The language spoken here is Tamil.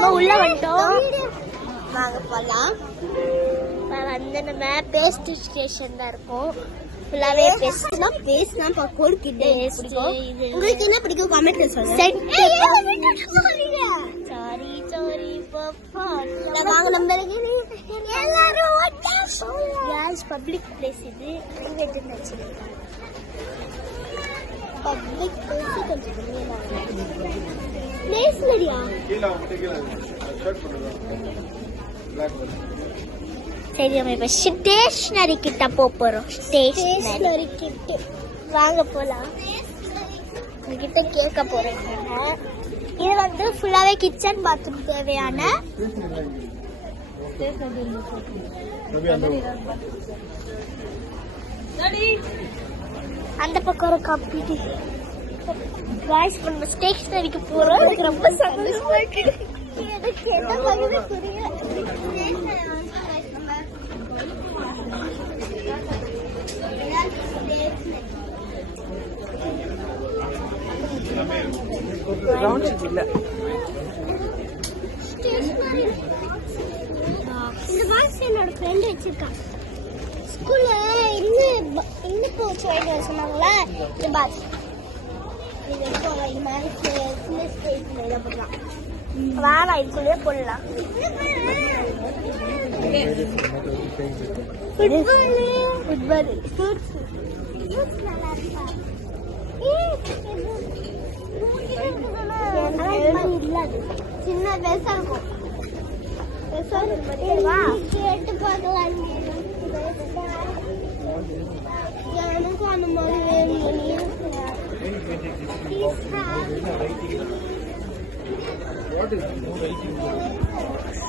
நம்ம உள்ள வந்துட்டோம். வாங்க போலாம். வந்து நம்ம பேஸ்ட் ஸ்டேஷன் தான் இருக்கோம். ஃபுல்லாவே பேஸ்ட்னா பக்கோடு கிட்ட பிடிக்கும். உங்களுக்கு என்ன பிடிக்கும் கமெண்ட்ல சொல்லுங்க. சாரி சாரி பாப்பா. வாங்க நம்ம எல்லாரும் கேஸ் பப்ளிக் பிளேஸ் இது பிரைவேட் வச்சிருக்காங்க. பப்ளிக் பிளேஸ் கொஞ்சம் பிளேஸ் இல்லையா? சரி நம்ம இப்ப ஸ்டேஷனரி கிட்ட போறோம். ஸ்டேஷனரி கிட்ட வாங்க போலாம். உங்ககிட்ட கேட்க போறேன். இது வந்து ஃபுல்லாவே கிச்சன் பாத்ரூம் தேவையான அந்த பக்கம் ஒரு கம்பெனி. गाइस நம்ம ஸ்டேஷனரிக்கு போறோம். எனக்கு ரொம்ப சந்தோஷமா இருக்கு. எனக்கு என்ன பண்ணுது புரியல. ரவுண்ட் இல்ல ஸ்டேஷனரி இந்த பாக்ஸ் என்னோட ஃப்ரெண்ட் வச்சிருக்கான். ஸ்கூல்ல இன்னும் போச்சு வாங்கிட்டு சொன்னாங்களா இந்த பாக்ஸ். இது வரைக்கும் இது மாதிரி சின்ன ஸ்டேஷனரி தான் போடலாம். வாங்க இதுக்குள்ளே போடலாம். ஃபுட்பால் ஃப்ரூட்ஸ் நல்லா இருக்கா? சின்ன பெருசா இருக்கும். கேட்டு பார்க்கலாம். எனக்கும் அந்த மாதிரி வேணும். What is